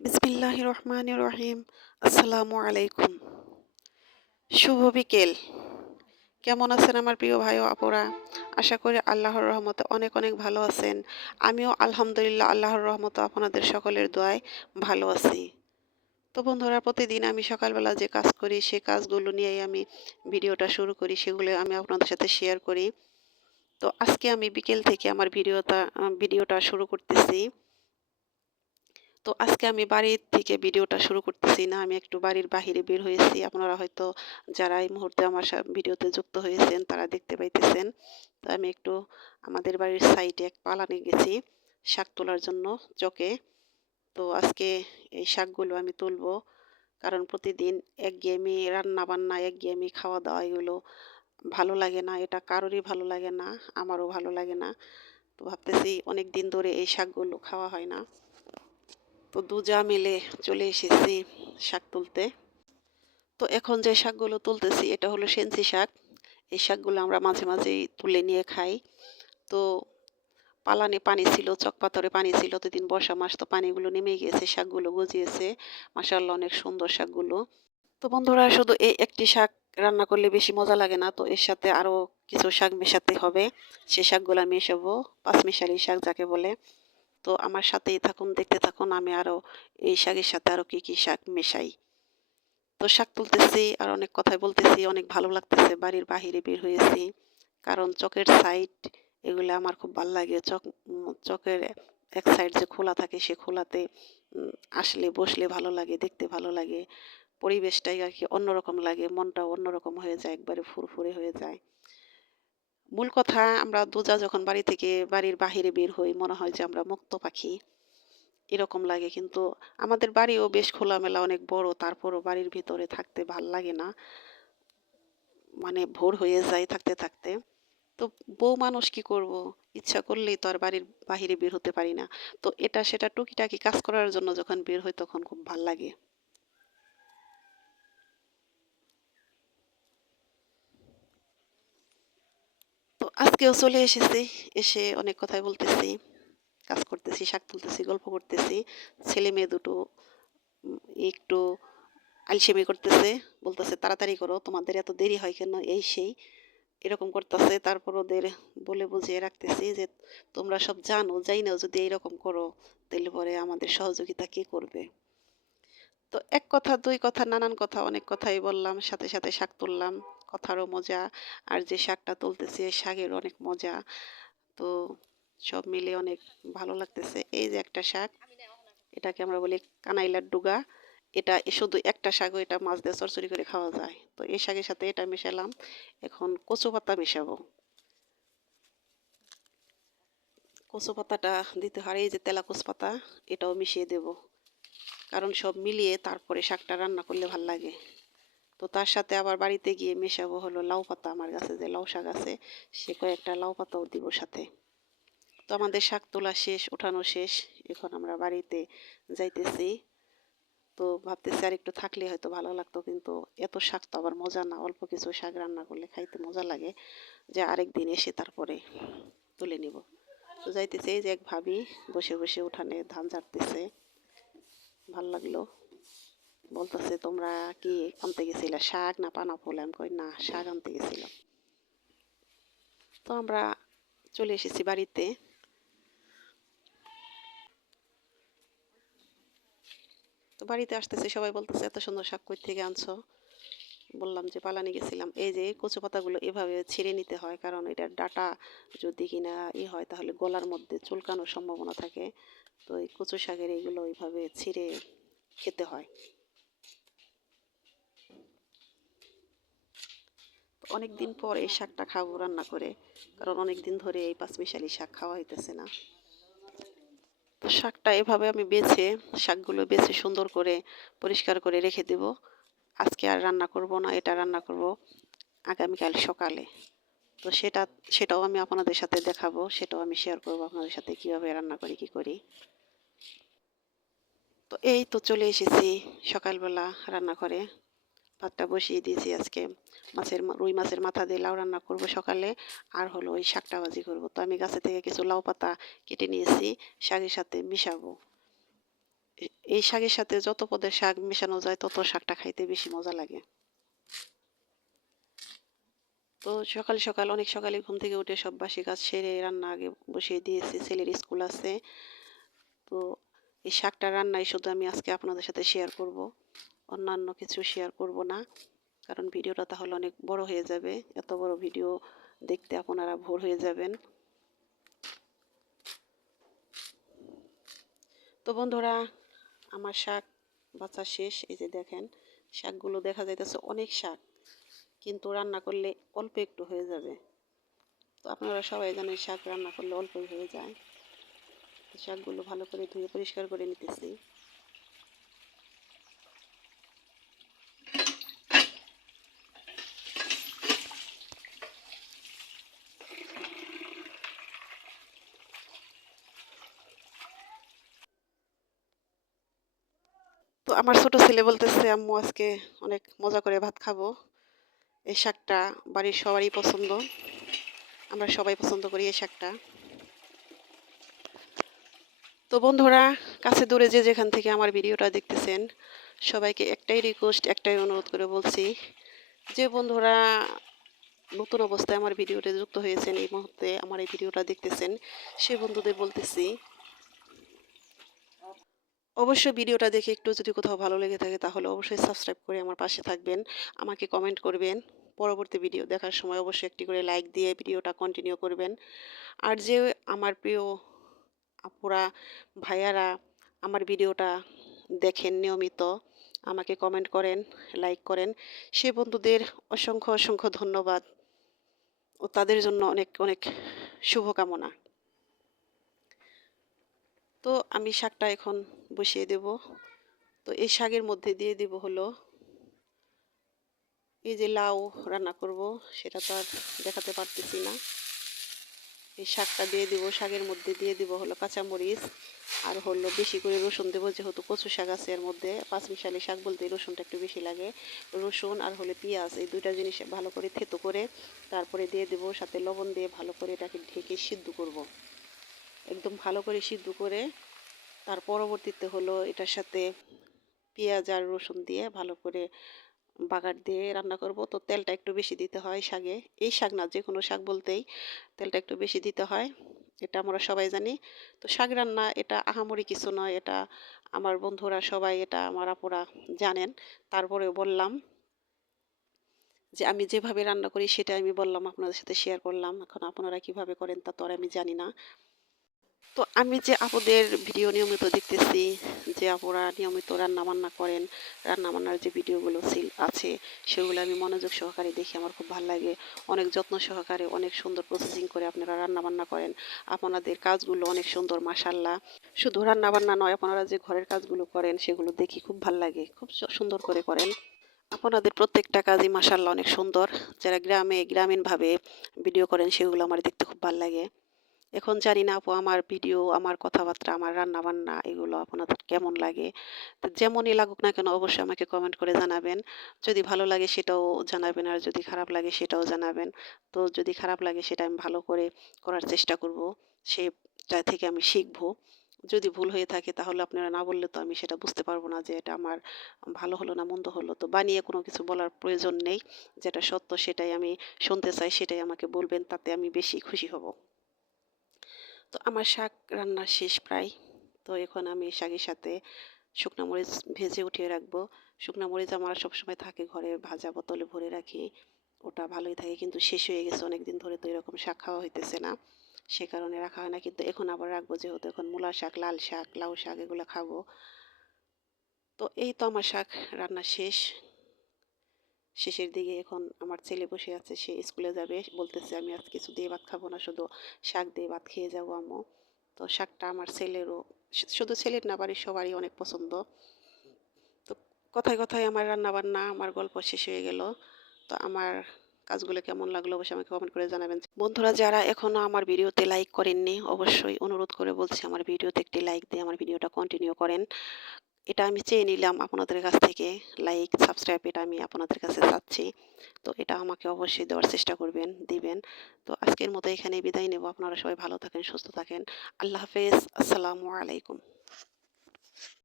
বিসমিল্লাহ রহমান রহিম আসসালামু আলাইকুম। শুভ বিকেল। কেমন আছেন আমার প্রিয় ভাই ও আপুরা? আশা করি আল্লাহর রহমতে অনেক অনেক ভালো আছেন। আমিও আলহামদুলিল্লাহ আল্লাহর রহমতে আপনাদের সকলের দোয়ায় ভালো আছি। তো বন্ধুরা, প্রতিদিন আমি সকালবেলা যে কাজ করি, সে কাজগুলো নিয়েই আমি ভিডিওটা শুরু করি, সেগুলো আমি আপনাদের সাথে শেয়ার করি। তো আজকে আমি বিকেল থেকে আমার ভিডিওটা ভিডিওটা শুরু করতেছি। তো আজকে আমি বাড়ির থেকে ভিডিওটা শুরু করতেছি না, আমি একটু বাড়ির বাহিরে বের হয়েছি। আপনারা হয়তো যারা এই মুহূর্তে আমার ভিডিওতে যুক্ত হয়েছেন তারা দেখতে পাইতেছেন। তো আমি একটু আমাদের বাড়ির সাইডে এক পালানে গেছি শাক তোলার জন্য চকে। তো আজকে এই শাকগুলো আমি তুলবো কারণ প্রতিদিন এক একঘেয়েমি রান্না বান্না এক একঘেয়েমি খাওয়া দাওয়া এগুলো ভালো লাগে না, এটা কারোরই ভালো লাগে না, আমারও ভালো লাগে না। তো ভাবতেছি অনেক দিন ধরে এই শাকগুলো খাওয়া হয় না। তো দুজা মিলে চলে এসেছি শাক তুলতে। তো এখন যে শাকগুলো তুলতেছি, এটা হলো সেন্সি শাক। এই শাকগুলো আমরা মাঝে মাঝেই তুলে নিয়ে খাই। তো পালানে পানি ছিল চকপাতরে পানি ছিল তো দিন বর্ষা মাস তো পানিগুলো নেমে গিয়েছে শাকগুলো গজিয়েছে। মাসাল্লাহ অনেক সুন্দর শাকগুলো। তো বন্ধুরা, শুধু এই একটি শাক রান্না করলে বেশি মজা লাগে না, তো এর সাথে আরও কিছু শাক মেশাতে হবে। সে শাকগুলো মেশাবো, পাঁচমিশালি শাক যাকে বলে। তো আমার সাথেই থাকুন, দেখতে থাকুন, আমি আরও এই শাকের সাথে আরও কী কী শাক মেশাই। তো শাক তুলতেছি, আর অনেক কথাই বলতেছি, অনেক ভালো লাগতেছে, বাড়ির বাহিরে বের হয়েছি। কারণ চকের সাইড এগুলো আমার খুব ভালো লাগে, চক, চকের এক সাইড যে খোলা থাকে, সে খোলাতে আসলে, বসলে ভালো লাগে, দেখতে ভালো লাগে। পরিবেশটাই আর কি অন্যরকম লাগে, মনটাও অন্যরকম হয়ে যায়, একবারে ফুরফুরে হয়ে যায়। মূল কথা, আমরা দুজা যখন বাড়ি থেকে বাড়ির বাহিরে বের হই, মনে হয় যে আমরা মুক্ত পাখি। এরকম লাগে কিন্তু আমাদের বাড়িও বেশ খোলামেলা, অনেক বড়, তারপরও বাড়ির ভিতরে থাকতে ভালো লাগে না। মানে ভোর হয়ে যায় থাকতে থাকতে। তো বউ মানুষ কি করব? ইচ্ছা করলেই তো আর বাড়ির বাহিরে বের হতে পারি না। তো এটা সেটা টুকিটাকি কাজ করার জন্য যখন বের হই, তখন খুব ভালো লাগে। আজকেও চলে এসেছি, এসে অনেক কথাই বলতেছি, কাজ করতেছি, শাক তুলতেছি, গল্প করতেছি, ছেলে মেয়ে দুটো একটু আলসেমি করতেছে, বলতেছে, তাড়াতাড়ি করো, তোমাদের এত দেরি হয় কেন? এই সেই, এরকম করতেছে, তারপর ওদের বলে বুঝিয়ে রাখতেছি যে, তোমরা সব জানো যাই না যদি এইরকম করো তাহলে পরে আমাদের সহযোগিতা কে করবে? তো এক কথা, দুই কথা, নানান কথা, অনেক কথাই বললাম, সাথে সাথে শাক তুললাম। কথারও মজা, আর যে শাকটা তুলতেছি শাকের অনেক মজা। তো সব মিলে অনেক ভালো লাগতেছে। এই যে একটা শাক, এটাকে আমরা বলি কানাইলার ডুগা এটা শুধু একটা শাকও, এটা মাছ দিয়ে চরচড়ি করে খাওয়া যায়। তো এই শাকের সাথে এটা মেশালাম। এখন কচু পাতা মেশাবো। কচু পাতাটা দিতে হয় এই যে তেলাকুচ পাতা, এটাও মিশিয়ে দেব। কারণ সব মিলিয়ে তারপরে শাকটা রান্না করলে ভালো লাগে। তো তার সাথে আবার বাড়িতে গিয়ে মেশাবো হলো লাউ পাতা আমার কাছে, যে লাউ শাক আছে, সে কয়েকটা লাউ পাতাও দিব সাথে। তো আমাদের শাক তোলা শেষ, ওঠানো শেষ, এখন আমরা বাড়িতে যাইতেছি। তো ভাবতেছি আর একটু থাকলে হয়তো ভালো লাগতো, কিন্তু এত শাক তো আবার মজা না, অল্প কিছু শাক রান্না করলে খাইতে মজা লাগে। যে আরেক দিন এসে তারপরে তুলে নিব। তো যাইতেছে যে এক ভাবি বসে বসে উঠানে ধান ঝাড়তেছে। ভালো লাগল। বলতেছে, তোমরা কি আনতে গেছিলে শাক না পানা ফুল আমি কই, না, শাক আনতে গেছিলাম। তো আমরা চলে এসেছি বাড়িতে। তো বাড়িতে আসতেছে, সবাই বলতেছে, এত সুন্দর শাক কই থেকে আনছো? বললাম যে, পালানি গেছিলাম। এই যে কচু পাতাগুলো এভাবে ছিঁড়ে নিতে হয়, কারণ এটার ডাটা যদি কিনা ই হয়, তাহলে গলার মধ্যে চুলকানোর সম্ভাবনা থাকে। তো এই কচু শাকের এইগুলো ওইভাবে ছিঁড়ে খেতে হয়। অনেক দিন পর এই শাকটা খাব রান্না করে, কারণ অনেক দিন ধরে এই পাঁচমিশালি শাক খাওয়া হইতেছে না। তো শাকটা এভাবে আমি বেছে, শাকগুলো বেছে সুন্দর করে পরিষ্কার করে রেখে দেব। আজকে আর রান্না করব না, এটা রান্না করব আগামীকাল সকালে। তো সেটা, সেটাও আমি আপনাদের সাথে দেখাবো, সেটাও আমি শেয়ার করব আপনাদের সাথে কীভাবে রান্না করি, কি করি। তো এই তো চলে এসেছি সকালবেলা রান্না করে ভাতটা বসিয়ে দিয়েছি আজকে। মাছের রুই মাছের মাথা দিয়ে লাউ রান্না করব সকালে, আর হলো ওই শাকটা ভাজি করব। তো আমি গাছে থেকে কিছু লাউ পাতা কেটে নিয়েছি, শাকের সাথে মিশাবো। এই শাকের সাথে যত পদের শাক মেশানো যায়, তত শাকটা খাইতে বেশি মজা লাগে। তো সকাল সকাল, অনেক সকালে ঘুম থেকে উঠে সব বাসি কাজ সেরে রান্না আগে বসিয়ে দিয়েছি, ছেলের স্কুল আছে। তো এই শাকটা রান্নাই শুধু আমি আজকে আপনাদের সাথে শেয়ার করব। অন্যান্য কিছু শেয়ার করব না। কারণ ভিডিওটা তাহলে অনেক বড় হয়ে যাবে। এত বড় ভিডিও দেখতে আপনারা ভোর হয়ে যাবেন। তো বন্ধুরা, আমার শাক বাচ্চা শেষ। এই যে দেখেন, শাকগুলো দেখা যাইতেছে অনেক শাক। কিন্তু রান্না করলে অল্প একটু হয়ে যাবে। তো আপনারা সবাই জানেন, শাক রান্না করলে অল্পই হয়ে যায়। শাকগুলো ভালো করে ধুয়ে পরিষ্কার করে নিতেছি। তো আমার ছোট ছেলে বলতেছে, আম্মু, আজকে অনেক মজা করে ভাত খাব। এই শাকটা বাড়ির সবারই পছন্দ। আমরা সবাই পছন্দ করি এই শাকটা। তো বন্ধুরা, কাছে দূরে যে যেখান থেকে আমার ভিডিওটা দেখতেছেন, সবাইকে একটাই রিকোয়েস্ট একটাই অনুরোধ করে বলছি যে, বন্ধুরা, নতুন অবস্থায় আমার ভিডিওতে যুক্ত হয়েছেন এই মুহূর্তে আমার এই ভিডিওটা দেখতেছেন, সে বন্ধুদের বলতেছি অবশ্যই ভিডিওটা দেখে একটু যদি কোথাও ভালো লেগে থাকে তাহলে অবশ্যই সাবস্ক্রাইব করে আমার পাশে থাকবেন। আমাকে কমেন্ট করবেন। পরবর্তী ভিডিও দেখার সময় অবশ্যই একটি করে লাইক দিয়ে ভিডিওটা কন্টিনিউ করবেন। আর যে আমার প্রিয় আপুরা, ভাইয়ারা আমার ভিডিওটা দেখেন নিয়মিত, আমাকে কমেন্ট করেন লাইক করেন। সে বন্ধুদের অসংখ্য অসংখ্য ধন্যবাদ। ও তাদের জন্য অনেক অনেক শুভকামনা। তো আমি শাকটা এখন বসিয়ে দেব। তো এই শাকের মধ্যে দিয়ে দেব হলো এই যে লাউ রান্না করব, সেটা তো আর দেখাতে পারতেছি না। এই শাকটা দিয়ে দিব, শাকের মধ্যে দিয়ে দিব হলো কাঁচামরিচ আর হলো বেশি করে রসুন দেবো, যেহেতু কচু শাক আছে এর মধ্যে পাঁচ মিশালি শাক বলতে রসুনটা একটু বেশি লাগে। রসুন আর হলে পেঁয়াজ, এই দুইটা জিনিস ভালো করে থেতো করে তারপরে দিয়ে দেবো, সাথে লবণ দিয়ে ভালো করে এটাকে ঢেকে সিদ্ধ করব। একদম ভালো করে সিদ্ধ করে তার পরবর্তীতে হলো এটার সাথে পেঁয়াজ আর রসুন দিয়ে ভালো করে বাগার দিয়ে রান্না করব। তো তেলটা একটু বেশি দিতে হয় শাকে এই শাক না যে কোনো শাক বলতেই তেলটা একটু বেশি দিতে হয়। এটা আমরা সবাই জানি। তো শাক রান্না এটা আহামরি কিছু নয়, এটা আমার বন্ধুরা সবাই, এটা আমার আপুরা জানেন। তারপরে বললাম যে আমি যেভাবে রান্না করি সেটা আমি বললাম, আপনাদের সাথে শেয়ার করলাম। এখন আপনারা কীভাবে করেন তা তো আর আমি জানি না। তো আমি যে আপুদের ভিডিও নিয়মিত দেখতেছি, যে আপুরা নিয়মিত রান্না বান্না করেন রান্না বান্নার যে ভিডিওগুলো ছিল আছে, সেগুলো আমি মনোযোগ সহকারে দেখি আমার খুব ভালো লাগে। অনেক যত্ন সহকারে, অনেক সুন্দর প্রসেসিং করে আপনারা রান্না বান্না করেন। আপনাদের কাজগুলো অনেক সুন্দর মাসাল্লাহ শুধু রান্না বান্না নয়, আপনারা যে ঘরের কাজগুলো করেন, সেগুলো দেখি খুব ভালো লাগে। খুব সুন্দর করে করেন। আপনাদের প্রত্যেকটা কাজই মাসাল্লাহ অনেক সুন্দর। যারা গ্রামে, গ্রামীণভাবে ভিডিও করেন, সেগুলো আমার দেখতে খুব ভালো লাগে। এখন জানি না আপু আমার ভিডিও, আমার কথাবার্তা, আমার রান্না বান্না এগুলো আপনাদের কেমন লাগে? তো যেমনই লাগুক না কেন অবশ্যই আমাকে কমেন্ট করে জানাবেন। যদি ভালো লাগে সেটাও জানাবেন, আর যদি খারাপ লাগে সেটাও জানাবেন। তো যদি খারাপ লাগে সেটা আমি ভালো করে করার চেষ্টা করব, সেটা থেকে আমি শিখব। যদি ভুল হয়ে থাকে তাহলে আপনারা না বললে তো আমি সেটা বুঝতে পারব না যে এটা আমার ভালো হলো না মন্দ হলো। তো বানিয়ে কোনো কিছু বলার প্রয়োজন নেই। যেটা সত্য সেটাই আমি শুনতে চাই, সেটাই আমাকে বলবেন, তাতে আমি বেশি খুশি হব। তো আমার শাক রান্না শেষ প্রায়। তো এখন আমি শাকের সাথে শুকনো মরিচ ভেজে উঠিয়ে রাখব। শুকনো মরিচ আমার সবসময় থাকে ঘরে, ভাজা বোতলে ভরে রাখি। ওটা ভালোই থাকে কিন্তু শেষ হয়ে গেছে অনেক দিন ধরে তো এরকম শাক খাওয়া হইতেছে না। সে কারণে রাখা হয় না, কিন্তু এখন আবার রাখব যেহেতু এখন মূলা শাক, লাল শাক, লাউ শাক এগুলো খাব। তো এই তো আমার শাক রান্না শেষ। শেষের দিকে এখন আমার ছেলে বসে আছে, সে স্কুলে যাবে, বলতেছে আমি আজ কিছু দিয়ে ভাত খাব না, শুধু শাক দিয়ে ভাত খেয়ে যাব আম্মু। তো শাকটা আমার ছেলেরও শুধু ছেলের না, বাড়ির সবারই অনেক পছন্দ। তো কথায় কথায় আমার রান্না বান্না আমার গল্প শেষ হয়ে গেল। তো আমার কাজগুলো কেমন লাগল অবশ্যই আমাকে কমেন্ট করে জানাবেন। বন্ধুরা, যারা এখনও আমার ভিডিওতে লাইক করেননি, অবশ্যই অনুরোধ করে বলছি আমার ভিডিওতে একটি লাইক দিয়ে আমার ভিডিওটা কন্টিনিউ করেন। এটা আমি চেয়ে নিলাম আপনাদের কাছ থেকে লাইক সাবস্ক্রাইব এটা আমি আপনাদের কাছে চাচ্ছি। তো এটা আমাকে অবশ্যই দেওয়ার চেষ্টা করবেন, দিবেন। তো আজকের মতো এখানে বিদায় নেব। আপনারা সবাই ভালো থাকেন, সুস্থ থাকেন। আল্লাহ হাফেজ। আসসালামু আলাইকুম।